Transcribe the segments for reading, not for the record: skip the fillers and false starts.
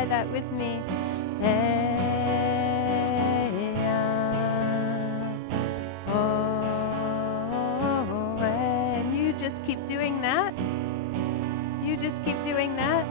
try that with me. Oh, and you just keep doing that. You just keep doing that.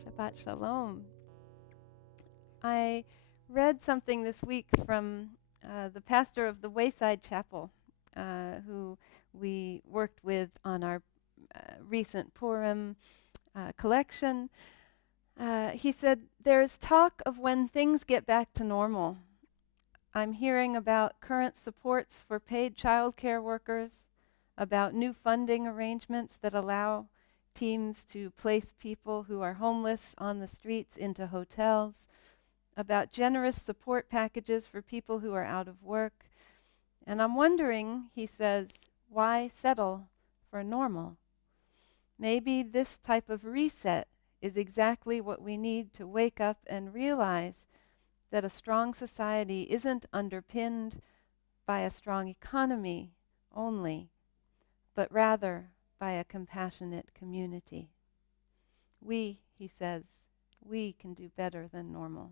Shabbat Shalom. I read something this week from the pastor of the Wayside Chapel, who we worked with on our recent Purim collection. He said, "There's talk of when things get back to normal. I'm hearing about current supports for paid childcare workers, about new funding arrangements that allow teams to place people who are homeless on the streets into hotels, about generous support packages for people who are out of work. And I'm wondering," he says, "why settle for normal? Maybe this type of reset is exactly what we need to wake up and realize that a strong society isn't underpinned by a strong economy only, but rather by a compassionate community. We," he says, "we can do better than normal."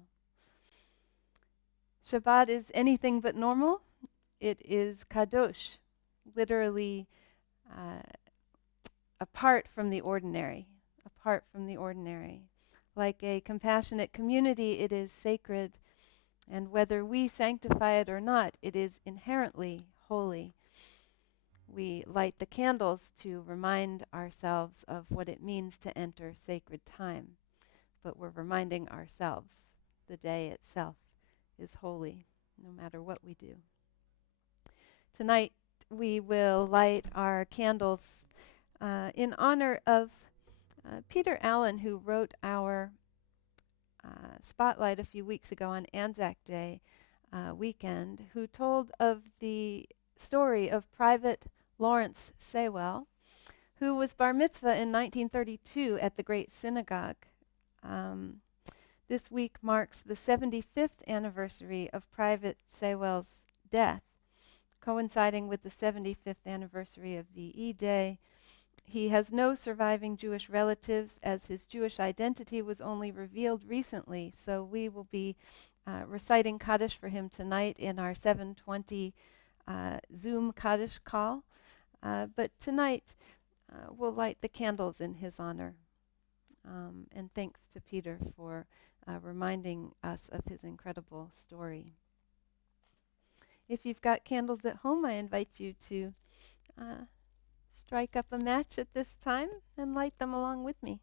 Shabbat is anything but normal. It is kadosh, literally apart from the ordinary, apart from the ordinary. Like a compassionate community, it is sacred, and whether we sanctify it or not, it is inherently holy. We light the candles to remind ourselves of what it means to enter sacred time, but we're reminding ourselves the day itself is holy, no matter what we do. Tonight, we will light our candles in honor of Peter Allen, who wrote our spotlight a few weeks ago on Anzac Day weekend, who told of the story of Private Lawrence Sewell, who was bar mitzvah in 1932 at the Great Synagogue. This week marks the 75th anniversary of Private Sewell's death, coinciding with the 75th anniversary of VE Day. He has no surviving Jewish relatives, as his Jewish identity was only revealed recently, so we will be reciting Kaddish for him tonight in our 7:20 Zoom Kaddish call. But tonight, we'll light the candles in his honor. And thanks to Peter for reminding us of his incredible story. If you've got candles at home, I invite you to strike up a match at this time and light them along with me.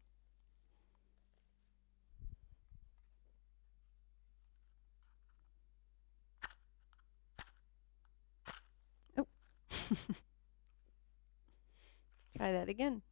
Oh. Try that again.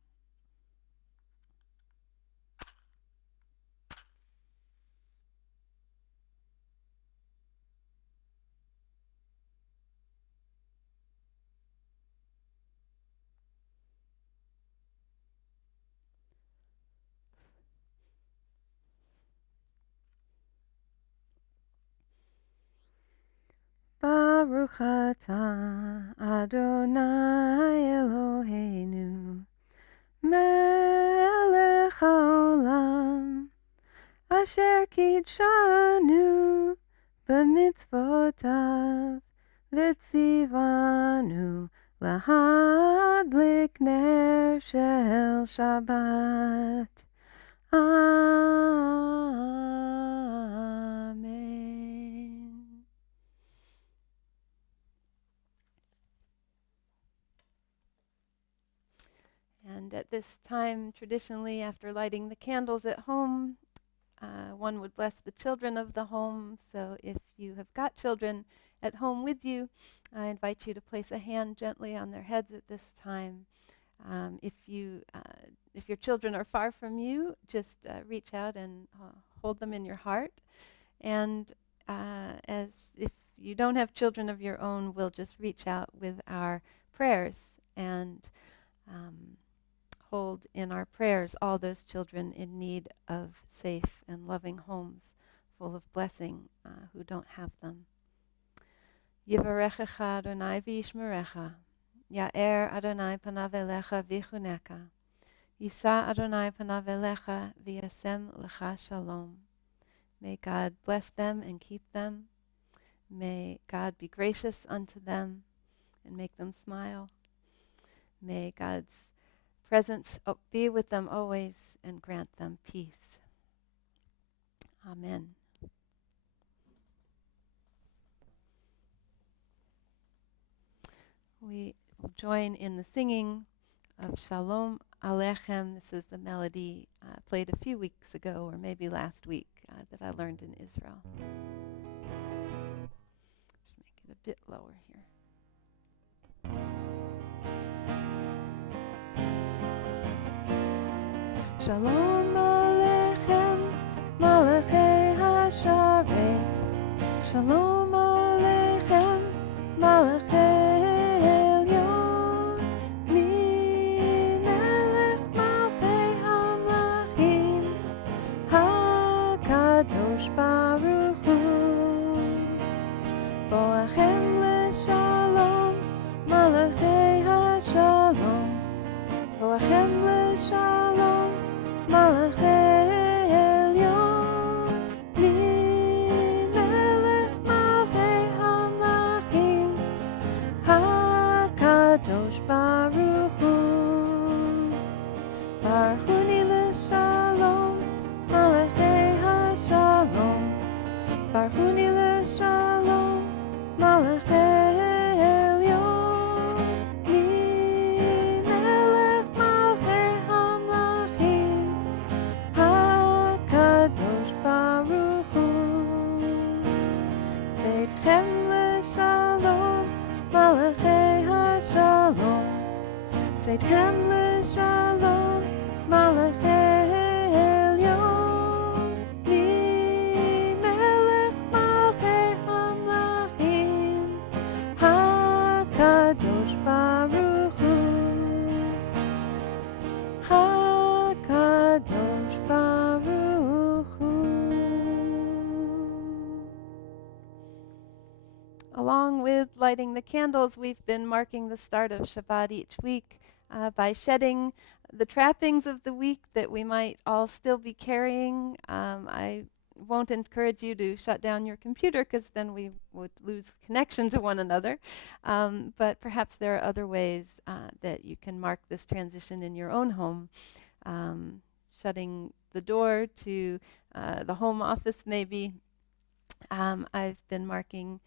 Baruch atah Adonai Eloheinu melech haolam asher kidshanu b'mitzvotav v'tzivanu lahadlik ner shel Shabbat. Amen. And at this time, traditionally, after lighting the candles at home, one would bless the children of the home. So if you have got children at home with you, I invite you to place a hand gently on their heads at this time. If your children are far from you, just reach out and hold them in your heart. And as if you don't have children of your own, we'll just reach out with our prayers and hold in our prayers all those children in need of safe and loving homes full of blessing who don't have them. Yivarechecha Adonai v'yishmerecha, Ya'er Adonai panav elecha v'chuneka, Yisa Adonai panav elecha v'yasem lecha shalom. May God bless them and keep them. May God be gracious unto them and make them smile. May God's presence be with them always and grant them peace. Amen. We will join in the singing of Shalom Aleichem. This is the melody played a few weeks ago, or maybe last week, that I learned in Israel. Just make it a bit lower here. Shalom Aleichem, Malachei HaSharet. Shalom Aleichem, Malachei Along with lighting the candles, we've been marking the start of Shabbat each week by shedding the trappings of the week that we might all still be carrying. I won't encourage you to shut down your computer because then we would lose connection to one another. But perhaps there are other ways that you can mark this transition in your own home. Shutting the door to the home office maybe. I've been marking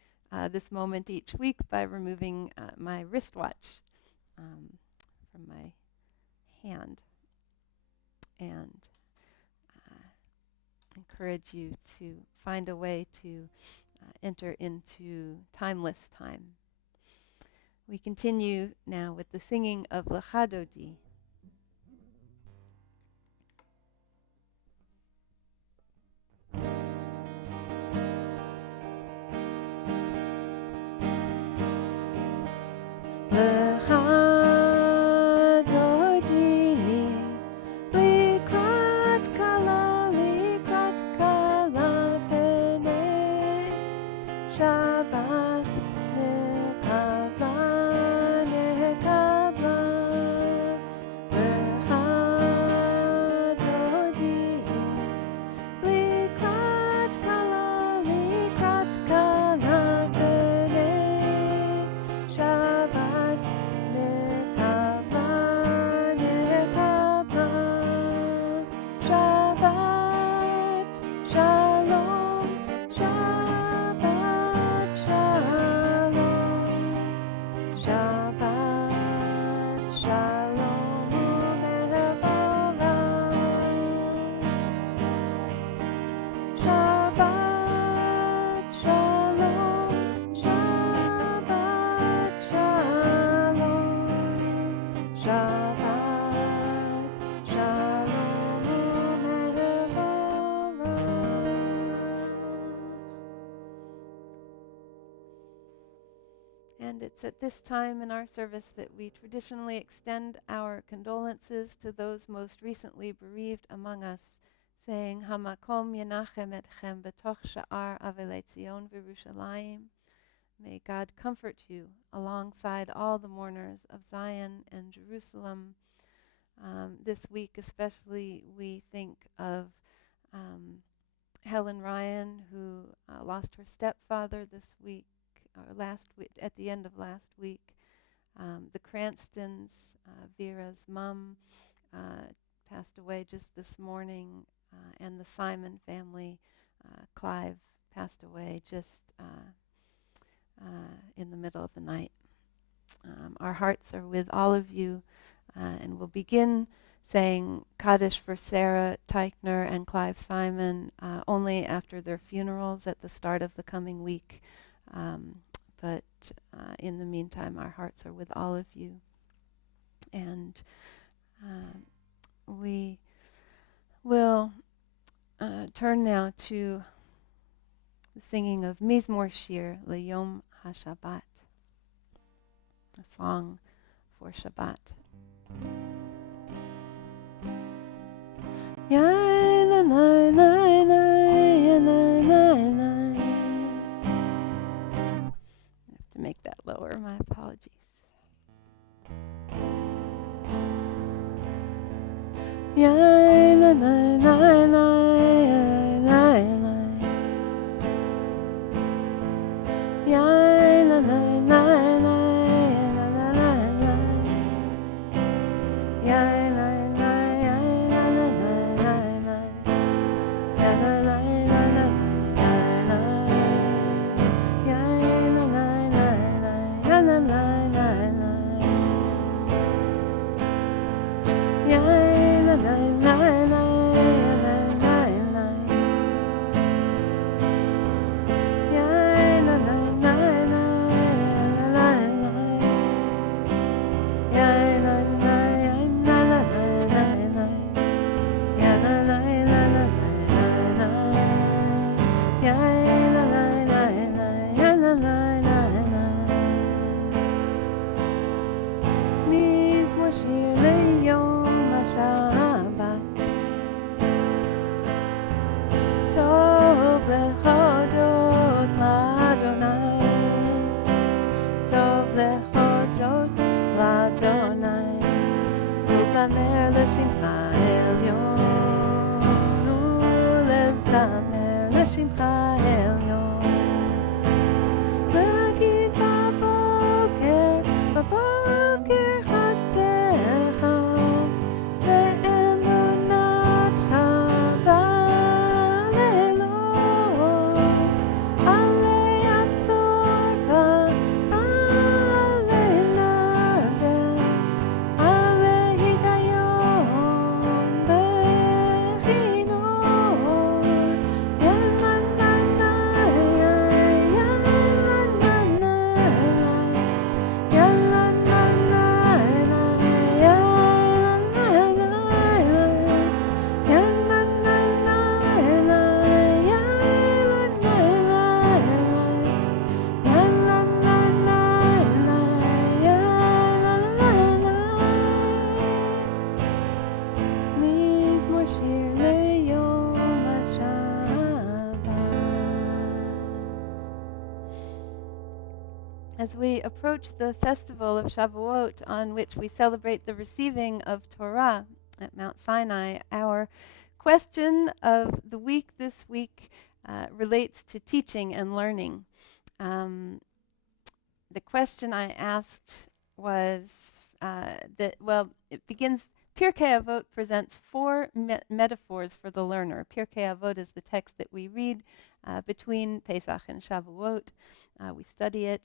this moment each week by removing my wristwatch from my hand, and encourage you to find a way to enter into timeless time. We continue now with the singing of Lecha Dodi. Shabbat, And it's at this time in our service that we traditionally extend our condolences to those most recently bereaved among us, saying, Hamakom Yenachem Etchem Betoch Sha'ar Avelei Tzion V'Yerushalayim. May God comfort you alongside all the mourners of Zion and Jerusalem. This week especially we think of Helen Ryan, who lost her stepfather this week, or last week, at the end of last week. The Cranstons, Vera's mom, passed away just this morning, and the Simon family, Clive, passed away just in the middle of the night. Our hearts are with all of you, and we'll begin saying Kaddish for Sarah Teichner and Clive Simon only after their funerals at the start of the coming week. But in the meantime, our hearts are with all of you. And we will turn now to the singing of Mizmor Shir L'Yom HaShabbat, a song for Shabbat. To make that lower, my apologies. As we approach the festival of Shavuot, on which we celebrate the receiving of Torah at Mount Sinai, our question of the week this week relates to teaching and learning. The question I asked was it begins, Pirkei Avot presents four metaphors for the learner. Pirkei Avot is the text that we read between Pesach and Shavuot. We study it.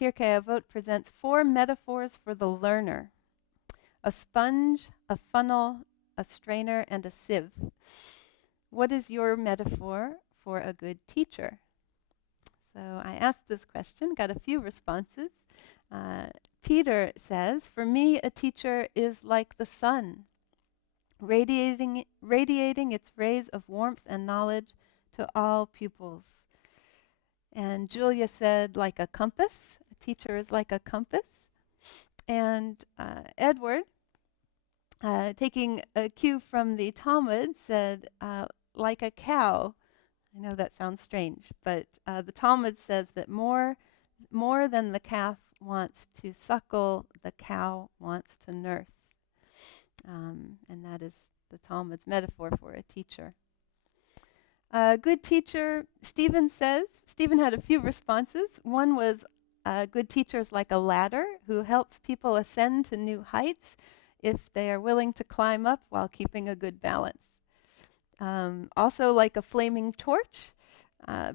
Pirkei Avot presents four metaphors for the learner: a sponge, a funnel, a strainer, and a sieve. What is your metaphor for a good teacher? So I asked this question, got a few responses. Peter says, for me, a teacher is like the sun, radiating its rays of warmth and knowledge to all pupils. And Julia said, like a compass, a teacher is like a compass. And Edward, taking a cue from the Talmud, said, like a cow. I know that sounds strange, but the Talmud says that more than the calf wants to suckle, the cow wants to nurse. And that is the Talmud's metaphor for a teacher. A good teacher, Stephen had a few responses. One was, a good teacher is like a ladder who helps people ascend to new heights if they are willing to climb up while keeping a good balance. Also, like a flaming torch, a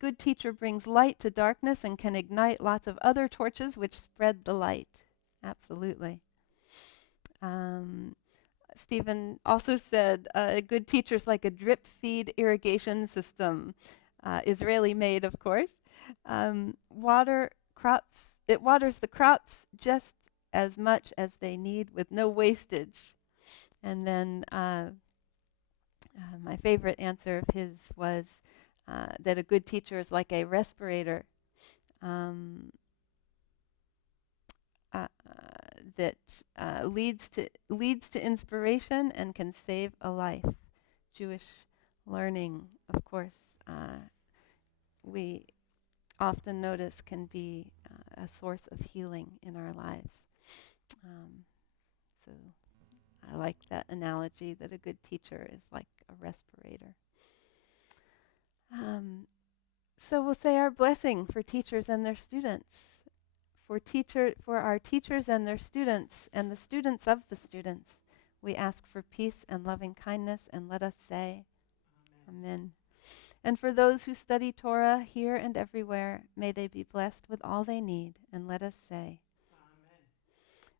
good teacher brings light to darkness and can ignite lots of other torches which spread the light. Absolutely. Stephen also said, a good teacher is like a drip feed irrigation system, Israeli made, of course. It waters the crops just as much as they need with no wastage. And then my favorite answer of his was that a good teacher is like a respirator that leads to inspiration and can save a life. Jewish learning, of course, we often notice can be a source of healing in our lives. So I like that analogy that a good teacher is like a respirator. So we'll say our blessing for teachers and their students. For our teachers and their students and the students of the students, we ask for peace and loving kindness, and let us say, Amen. And for those who study Torah here and everywhere, may they be blessed with all they need, and let us say, Amen.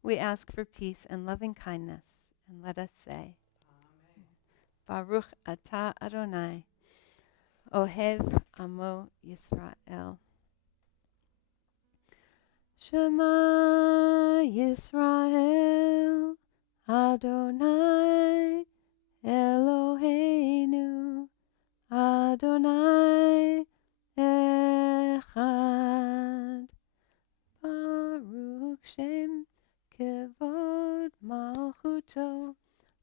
We ask for peace and loving kindness, and let us say, Amen. Baruch atah Adonai, Ohev Amo Yisrael. Shema Yisrael, Adonai Eloheinu, Adonai Echad. Baruch Shem Kevod Malchuto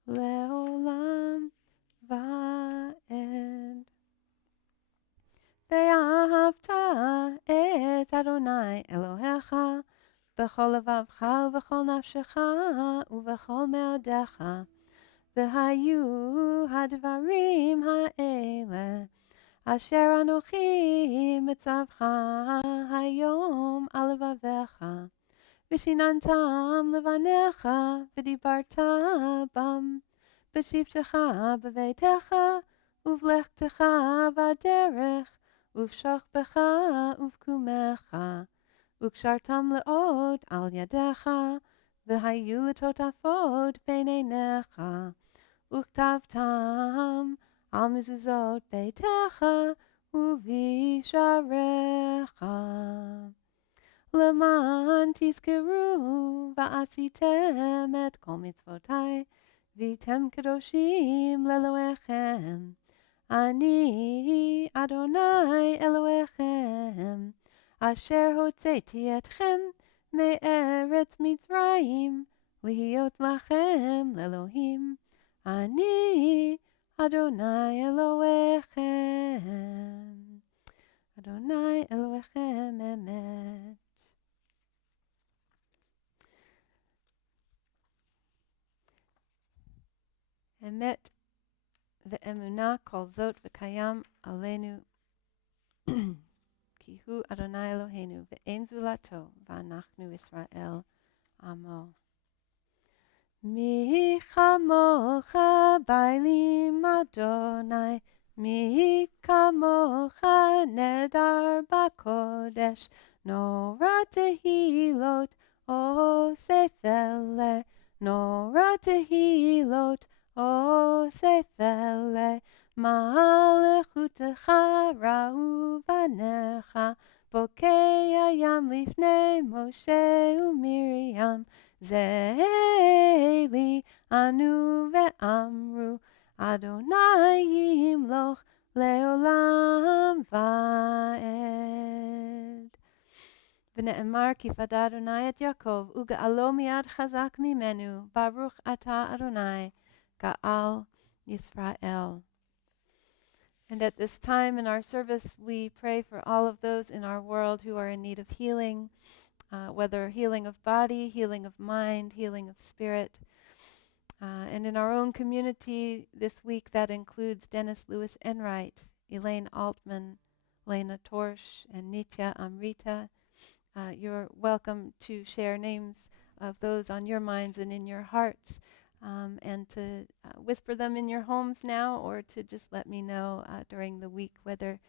Leolam Va'ed. Ve'ahavta et Adonai Elohecha b'chol levavcha u'b'chol nafshecha u'b'chol me'odecha v'hayu hadvarim ha'ele asher anochi mitzavcha hayom al levavecha v'shinantam levanecha v'dibarta bam b'shivtecha b'veitecha uvlechtecha v'aderech uv'shachbecha uv'kumecha וקשרתם לאות על ידיך, והיו לטוטפות בין עיניך, וכתבתם על מזוזות ביתך ובשעריך. למען תזכרו ועשיתם את כל מצוותי, והייתם קדושים לאלוהיכם. אני אדוני אלוהיכם, אשר הוצאתי אתכם מארץ מצרים, להיות לכם לאלוהים. אני אדוני אלוהיכם. אדוני אלוהיכם אמת. אמת ואמונה כל זאת וקיים עלינו כי הוא אדוני אלוהינו ואין זולתו ואנחנו ישראל עמו. מי כמוך בעלים אדוני, מי כמוך נדר בקודש, נורא תהילות אוסף אלה, נורא תהילות אוסף אלה. מלכותך ראו בניך, בוקע ים לפני משה ומרים. זה לי ענו ואמרו, אדוני ימלוך לעולם ועד. V'ne'emar ki fada Adonai et Yaakov, u'ga'alo miyad chazak mimenu, Baruch ata Adonai, ga'al Yisrael. And at this time in our service, we pray for all of those in our world who are in need of healing, whether healing of body, healing of mind, healing of spirit. And in our own community this week, that includes Dennis Lewis Enright, Elaine Altman, Lena Torsch, and Nitya Amrita. You're welcome to share names of those on your minds and in your hearts, and to whisper them in your homes now, or to just let me know during the week whether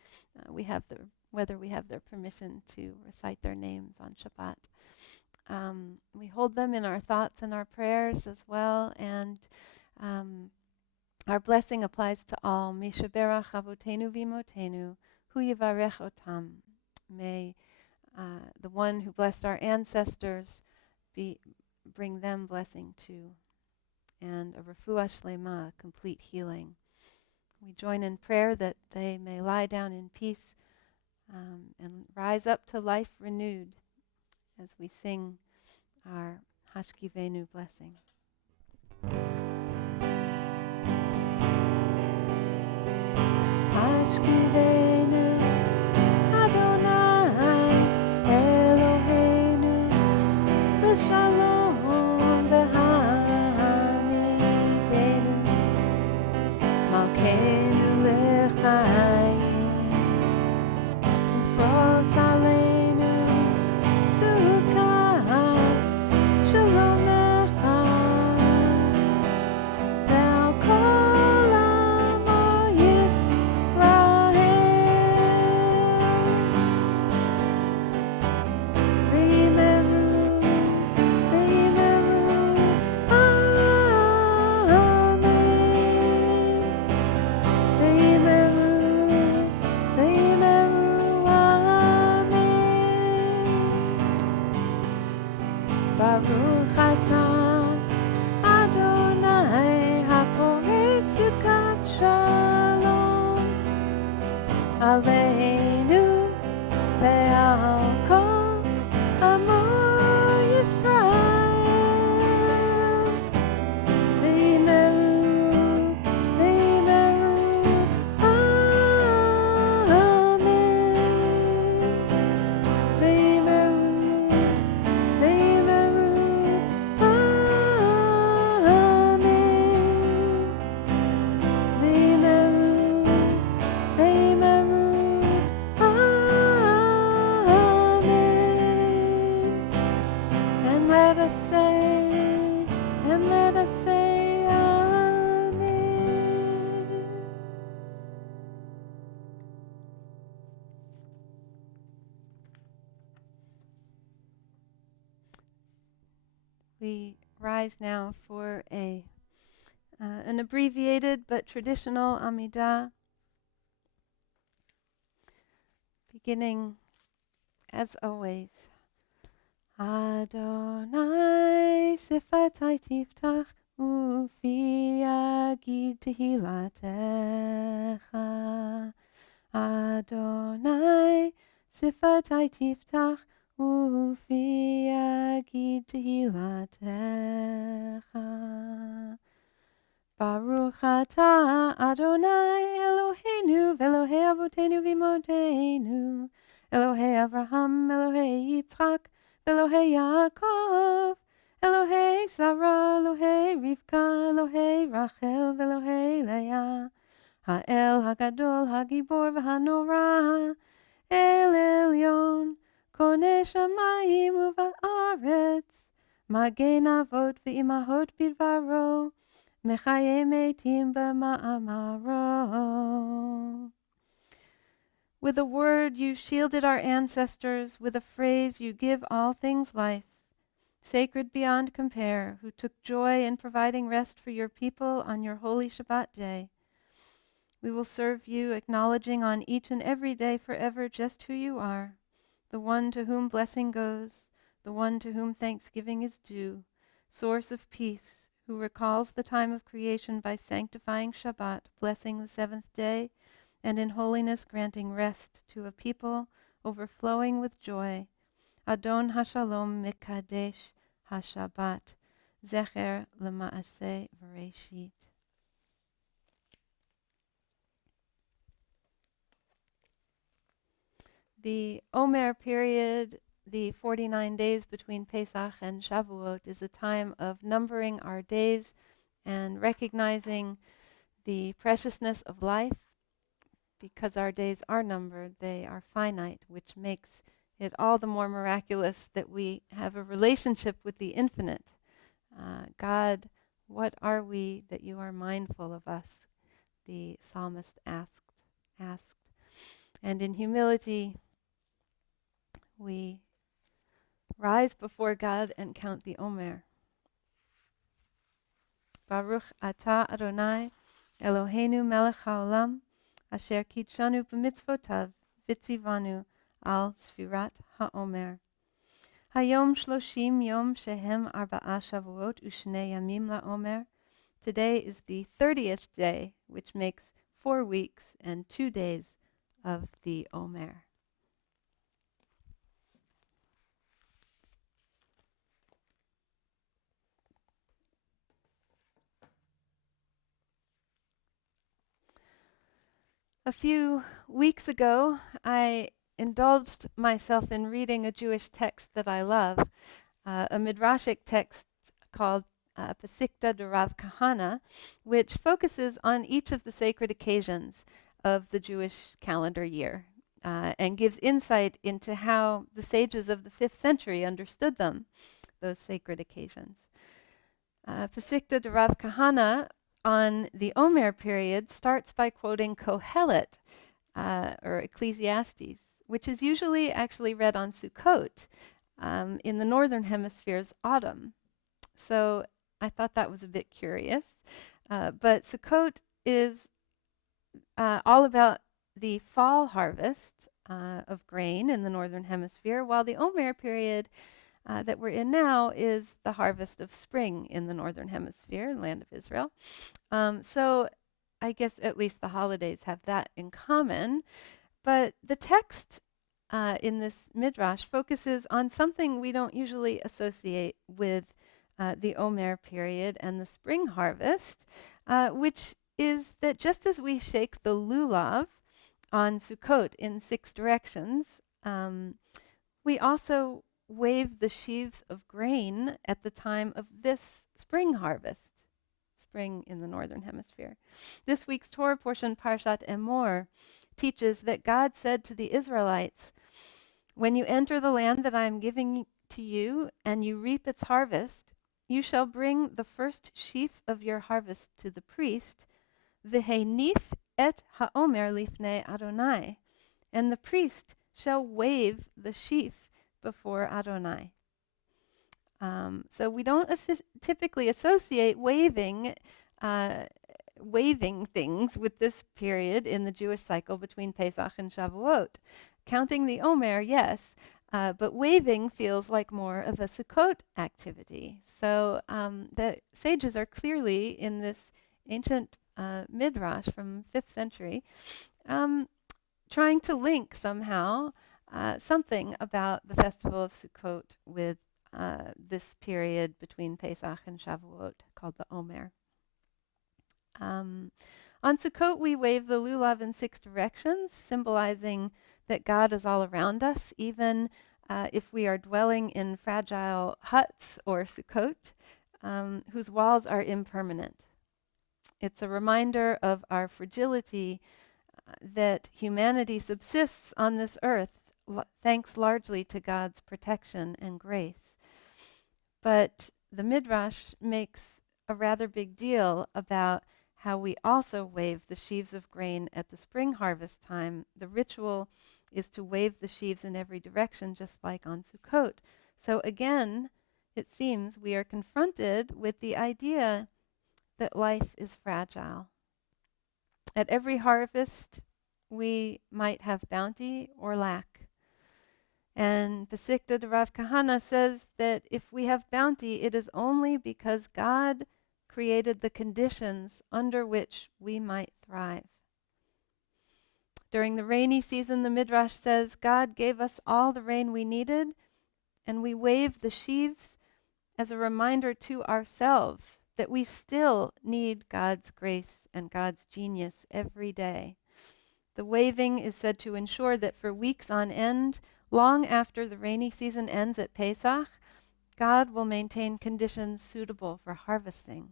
we have their permission to recite their names on Shabbat. We hold them in our thoughts and our prayers as well, and our blessing applies to all. Mishaberach avotenu vimotenu, hu yivarech otam. May the one who blessed our ancestors bring them blessing too, and a refuah shlema, complete healing. We join in prayer that they may lie down in peace and rise up to life renewed as we sing our Hashkivenu blessing. Hashkivenu Adonai Eloheinu L'shalom v'hamidenu Malkeinu l'chaim Ufros aleinu Sukkot Shalom Ve'al kol amo Yisrael V'yimeru Amen V'yimeru Amen Baruch atah Adonai haporei sukat shalom aleinu ve'al kol amo Yisrael v'yimeru Amen And let us say Amen. We rise now for an abbreviated but traditional Amidah, beginning as always. Adonai sifatai tiftach ufi yagid tehilatecha. Adonai sifatai tiftach ufi yagid tehilatecha. Baruch atah Adonai Eloheinu v'Elohei avotenu v'imotenu Elohei Avraham, Elohei Yitzchak, Elohei Yaakov, Elohei Sarah, Elohei Rivka, Elohei Rachel, Elohei Leah, Ha'el Hagadol, Hagibor v'Hanora, El Elyon, Konei Shamayim uva'aretz, Magen Avot v'Imahot bidvaro, Mechaye Metim b'ma'amaro. With a word you shielded our ancestors, with a phrase you give all things life, sacred beyond compare, who took joy in providing rest for your people on your holy Shabbat day. We will serve you, acknowledging on each and every day forever just who you are, the one to whom blessing goes, the one to whom thanksgiving is due, source of peace, who recalls the time of creation by sanctifying Shabbat, blessing the seventh day, and in holiness granting rest to a people overflowing with joy. Adon Hashalom Mekadesh HaShabbat, Zecher Lema'aseh Bereshit. The Omer period, the 49 days between Pesach and Shavuot, is a time of numbering our days and recognizing the preciousness of life. Because our days are numbered, they are finite, which makes it all the more miraculous that we have a relationship with the infinite. God, what are we that you are mindful of us? The psalmist asked. And in humility, we rise before God and count the Omer. Baruch atah Adonai, Eloheinu melech haolam, asher kitshanu b'mitzvotav, v'tzivanu al sfirat haomer. Hayom shloshim yom shehem arba'a shavuot u'shnei yamim la'omer. Today is the 30th day, which makes 4 weeks and 2 days of the Omer. A few weeks ago, I indulged myself in reading a Jewish text that I love, a midrashic text called Pesikta de Rav Kahana, which focuses on each of the sacred occasions of the Jewish calendar year and gives insight into how the sages of the 5th century understood them, those sacred occasions. Pesikta de Rav Kahana on the Omer period starts by quoting Kohelet, or Ecclesiastes, which is usually actually read on Sukkot in the northern hemisphere's autumn. So I thought that was a bit curious. But Sukkot is all about the fall harvest of grain in the northern hemisphere, while the Omer period that we're in now is the harvest of spring in the northern hemisphere, land of Israel. So I guess at least the holidays have that in common. But the text in this midrash focuses on something we don't usually associate with the Omer period and the spring harvest, which is that just as we shake the lulav on Sukkot in 6 directions, we also wave the sheaves of grain at the time of this spring harvest, spring in the northern hemisphere. This week's Torah portion, Parshat Emor, teaches that God said to the Israelites, "When you enter the land that I am giving to you and you reap its harvest, you shall bring the first sheaf of your harvest to the priest, v'henif et haomer lifnei Adonai, and the priest shall wave the sheaf before Adonai." So we don't typically associate waving things with this period in the Jewish cycle between Pesach and Shavuot. Counting the Omer, yes, but waving feels like more of a Sukkot activity. So the sages are clearly in this ancient midrash from 5th century trying to link somehow something about the festival of Sukkot with this period between Pesach and Shavuot called the Omer. On Sukkot, we wave the lulav in 6 directions, symbolizing that God is all around us, even if we are dwelling in fragile huts or Sukkot, whose walls are impermanent. It's a reminder of our fragility, that humanity subsists on this earth thanks largely to God's protection and grace. But the Midrash makes a rather big deal about how we also wave the sheaves of grain at the spring harvest time. The ritual is to wave the sheaves in every direction, just like on Sukkot. So again, it seems we are confronted with the idea that life is fragile. At every harvest, we might have bounty or lack. And Pesikta de Rav Kahana says that if we have bounty, it is only because God created the conditions under which we might thrive. During the rainy season, the Midrash says, God gave us all the rain we needed And we wave the sheaves as a reminder to ourselves that we still need God's grace and God's genius every day. The waving is said to ensure that for weeks on end, long after the rainy season ends at Pesach, God will maintain conditions suitable for harvesting.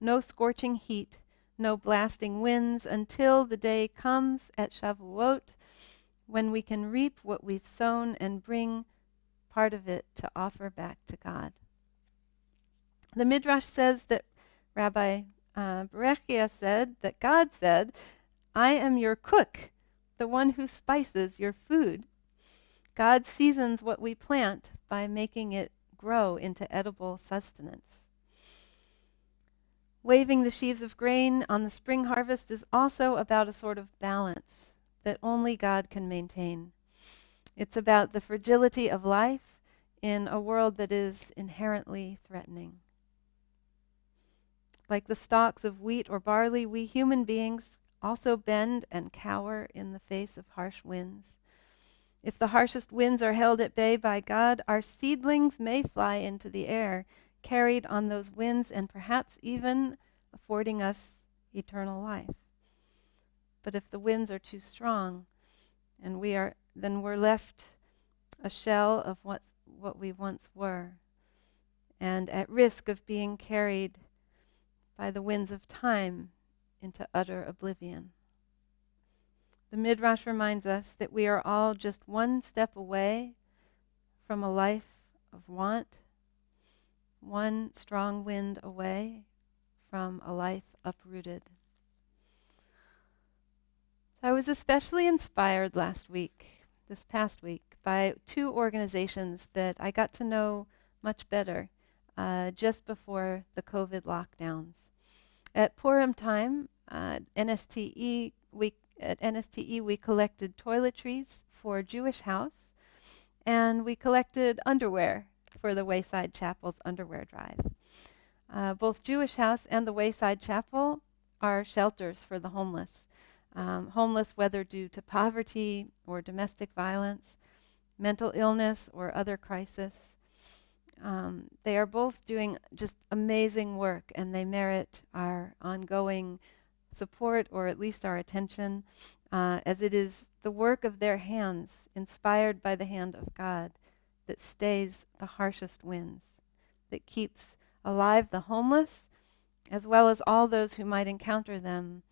No scorching heat, no blasting winds until the day comes at Shavuot when we can reap what we've sown and bring part of it to offer back to God. The Midrash says that Rabbi Berechia said that God said, "I am your cook, the one who spices your food." God seasons what we plant by making it grow into edible sustenance. Waving the sheaves of grain on the spring harvest is also about a sort of balance that only God can maintain. It's about the fragility of life in a world that is inherently threatening. Like the stalks of wheat or barley, we human beings also bend and cower in the face of harsh winds. If the harshest winds are held at bay by God, our seedlings may fly into the air, carried on those winds and perhaps even affording us eternal life. But if the winds are too strong, and then we're left a shell of what we once were, and at risk of being carried by the winds of time into utter oblivion. The Midrash reminds us that we are all just one step away from a life of want, one strong wind away from a life uprooted. I was especially inspired this past week, by two organizations that I got to know much better just before the COVID lockdowns. At Purim time, NSTE, we collected toiletries for Jewish House, and we collected underwear for the Wayside Chapel's underwear drive. Both Jewish House and the Wayside Chapel are shelters for the homeless. Homeless whether due to poverty or domestic violence, mental illness or other crisis. They are both doing just amazing work, and they merit our ongoing support, or at least our attention, as it is the work of their hands, inspired by the hand of God, that stays the harshest winds, that keeps alive the homeless, as well as all those who might encounter them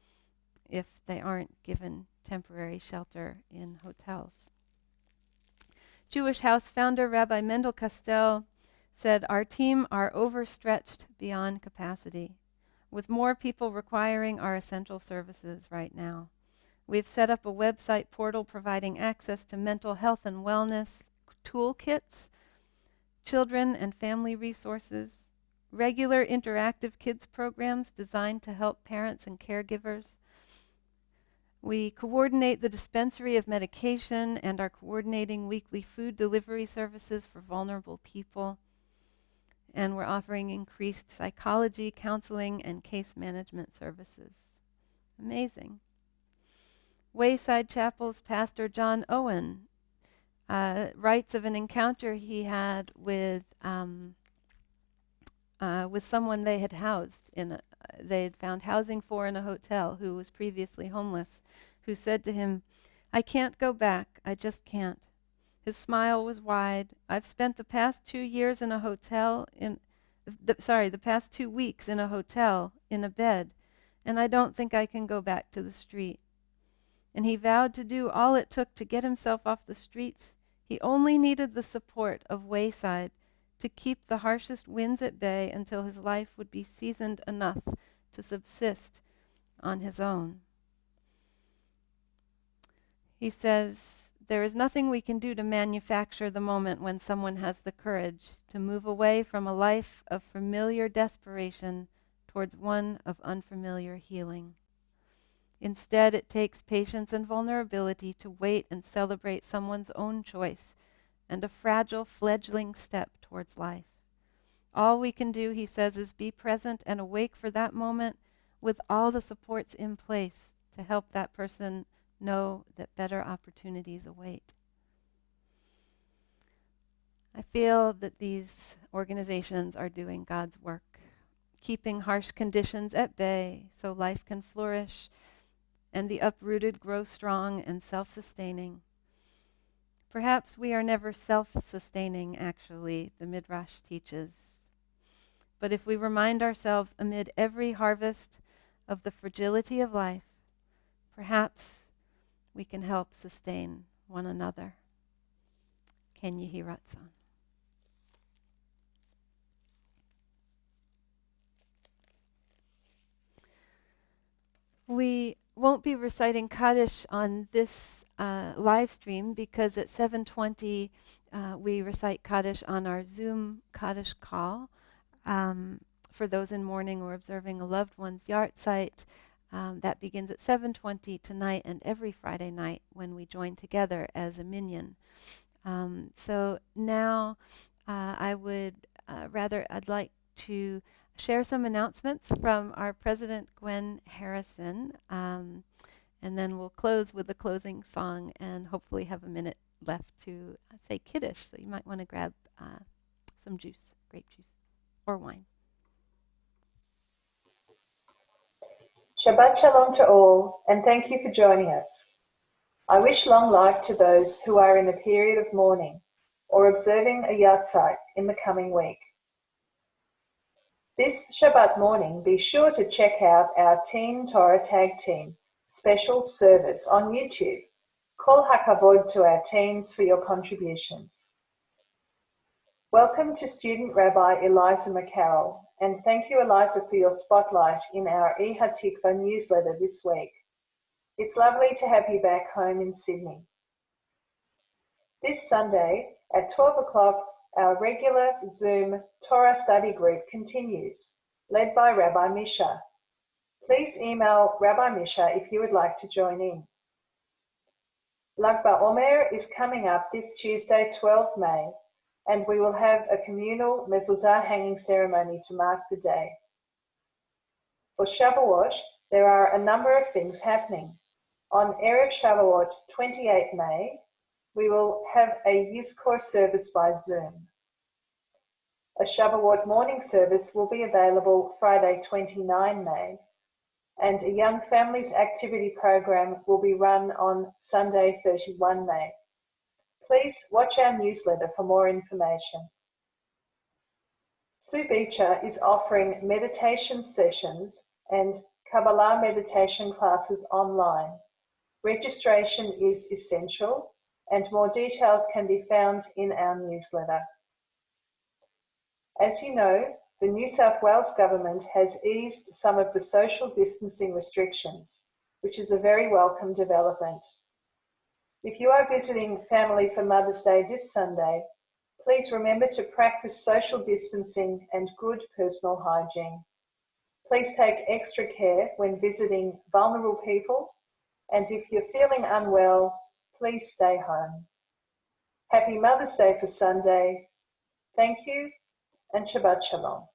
if they aren't given temporary shelter in hotels. Jewish House founder Rabbi Mendel Kastel said, "Our team are overstretched beyond capacity, with more people requiring our essential services right now. We've set up a website portal providing access to mental health and wellness toolkits, children and family resources, regular interactive kids programs designed to help parents and caregivers. We coordinate the dispensary of medication and are coordinating weekly food delivery services for vulnerable people. And we're offering increased psychology, counseling, and case management services." Amazing. Wayside Chapel's Pastor John Owen writes of an encounter he had with someone they had housed they had found housing for in a hotel, who was previously homeless, who said to him, "I can't go back. I just can't." His smile was wide. "I've spent the past 2 years in a hotel the past 2 weeks in a hotel in a bed, and I don't think I can go back to the street." And he vowed to do all it took to get himself off the streets. He only needed the support of Wayside to keep the harshest winds at bay until his life would be seasoned enough to subsist on his own. He says, "There is nothing we can do to manufacture the moment when someone has the courage to move away from a life of familiar desperation towards one of unfamiliar healing. Instead, it takes patience and vulnerability to wait and celebrate someone's own choice and a fragile fledgling step towards life. All we can do," he says, "is be present and awake for that moment with all the supports in place to help that person know that better opportunities await." feel that these organizations are doing God's work, keeping harsh conditions at bay so life can flourish and the uprooted grow strong and self-sustaining. Perhaps we are never self-sustaining, actually, the Midrash teaches. But if we remind ourselves amid every harvest of the fragility of life, perhaps we can help sustain one another. Ken Yehi Ratzon. We won't be reciting Kaddish on this live stream because at 7:20 we recite Kaddish on our Zoom Kaddish call for those in mourning or observing a loved one's yard site. That begins at 7:20 tonight and every Friday night when we join together as a minyan. So now I'd like to share some announcements from our president, Gwen Harrison, and then we'll close with a closing song and hopefully have a minute left to say Kiddush. So you might want to grab some juice, grape juice, or wine. Shabbat Shalom to all, and thank you for joining us. I wish long life to those who are in a period of mourning or observing a yahrzeit in the coming week. This Shabbat morning, be sure to check out our Teen Torah Tag Team special service on YouTube. Kol hakavod to our teens for your contributions. Welcome to Student Rabbi Eliza McCarroll, and thank you, Eliza, for your spotlight in our Hatikva newsletter this week. It's lovely to have you back home in Sydney. This Sunday at 12 o'clock, our regular Zoom Torah study group continues, led by Rabbi Misha. Please email Rabbi Misha if you would like to join in. Lag BaOmer is coming up this Tuesday, 12 May, and we will have a communal mezuzah hanging ceremony to mark the day. For Shavuot, there are a number of things happening. On Erev Shavuot, 28 May, we will have a Yizkor service by Zoom. A Shavuot morning service will be available Friday, 29 May, and a Young Families Activity Program will be run on Sunday, 31 May. Please watch our newsletter for more information. Sue Beecher is offering meditation sessions and Kabbalat meditation classes online. Registration is essential, and more details can be found in our newsletter. As you know, the New South Wales government has eased some of the social distancing restrictions, which is a very welcome development. If you are visiting family for Mother's Day this Sunday, please remember to practice social distancing and good personal hygiene. Please take extra care when visiting vulnerable people, and if you're feeling unwell, please stay home. Happy Mother's Day for Sunday. Thank you, and Shabbat Shalom.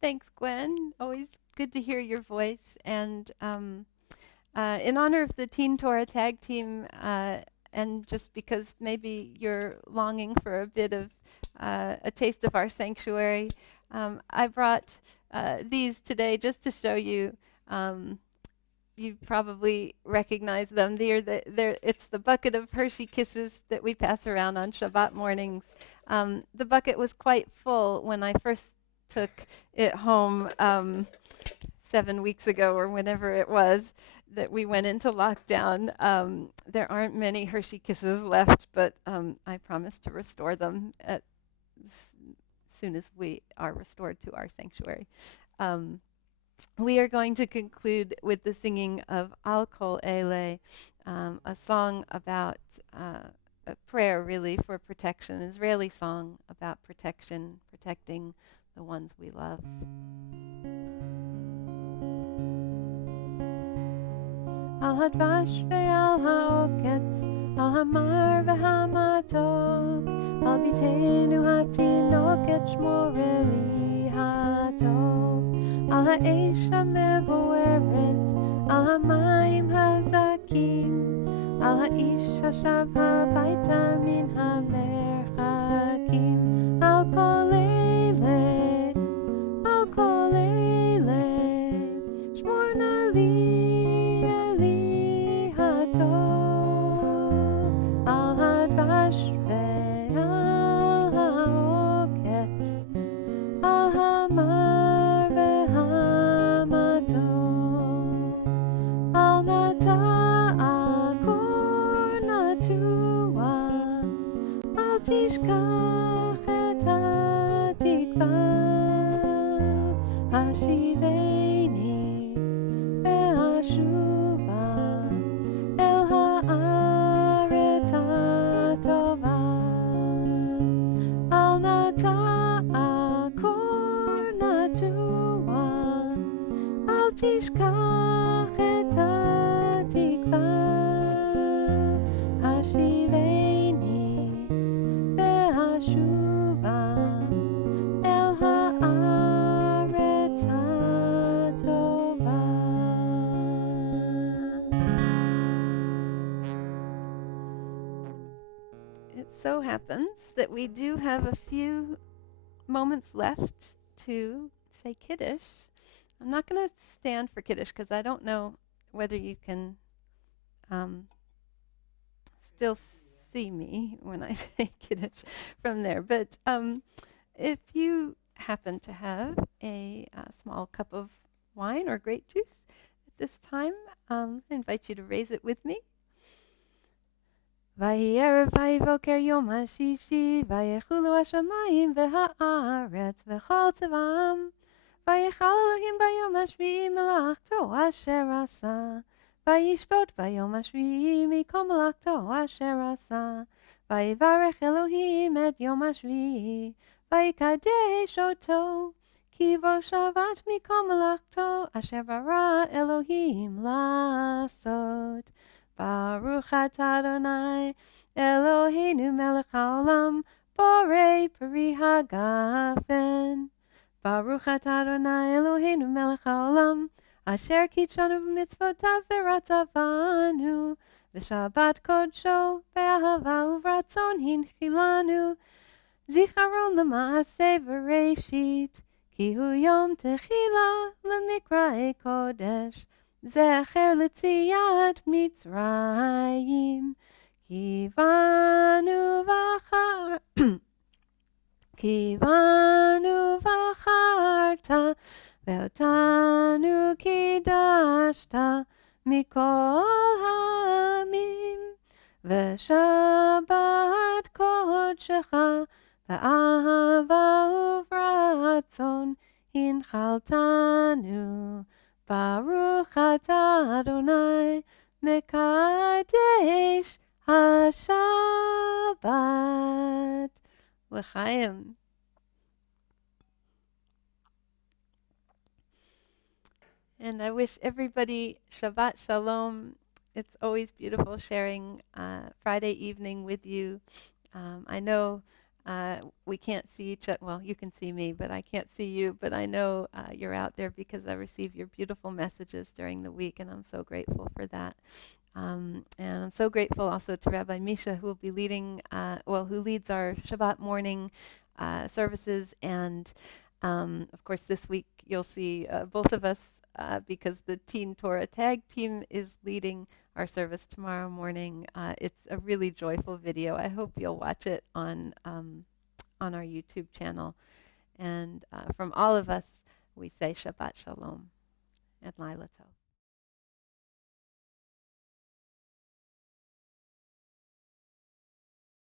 Thanks, Gwen. Always good to hear your voice. And in honor of the Teen Torah Tag Team, and just because maybe you're longing for a bit of a taste of our sanctuary, I brought these today just to show you. You probably recognize them. It's the bucket of Hershey Kisses that we pass around on Shabbat mornings. The bucket was quite full when I first took it home 7 weeks ago or whenever it was that we went into lockdown. There aren't many Hershey Kisses left, but I promise to restore them as soon as we are restored to our sanctuary. We are going to conclude with the singing of Al Kol Ele, a song about a prayer really for protection, an Israeli song about protection, protecting the ones we love. Al hadvash ve'al ha'oketz, al hamar ve'hamatok, al bitenu hatinoket shmoreli hatov, al ha'esh ha'mevoueret, al ha'mayim hazakim, al ha'ish hashav so happens that we do have a few moments left to say Kiddush. I'm not going to stand for Kiddush because I don't know whether you can um, still see me when I say Kiddush from there. But if you happen to have a small cup of wine or grape juice at this time, I invite you to raise it with me. ויהי ערב ויבוקר יום השישי, ויחולו השמיים והארץ וכל צבאם. ויכל אלוהים ביום השביעי מלאכתו אשר עשה. וישבות ביום השביעי מכל מלאכתו אשר עשה. ויברך אלוהים את יום השביעי, ויקדש אותו, כי בו שבת מכל מלאכתו אשר ברא אלוהים לעשות. ברוך אתה אדוני אלוהינו מלך העולם, בורא פרי הגפן. ברוך אתה אדוני אלוהינו מלך העולם, אשר קידשנו במצוותיו ורצה בנו, ושבת קודשו באהבה וברצון הנחילנו, זיכרון למעשה בראשית, כי הוא יום תחילה למקראי קודש, זכר ליציאת מצרים. כי בנו בחרת, ואותנו קידשת מכל העמים, ושבת קודשך באהבה וברצון הנחלתנו. ברוך אתה אדוני מקדש השבת. L'chaim. And I wish everybody Shabbat Shalom. It's always beautiful sharing Friday evening with you. I know we can't see each other. Well, you can see me, but I can't see you. But I know you're out there because I receive your beautiful messages during the week, and I'm so grateful for that. And I'm so grateful also to Rabbi Misha, who will be leading, who leads our Shabbat morning services. And of course, this week you'll see both of us because the Teen Torah Tag Team is leading our service tomorrow morning. It's a really joyful video. I hope you'll watch it on our YouTube channel. And from all of us, we say Shabbat Shalom and Laila Tov.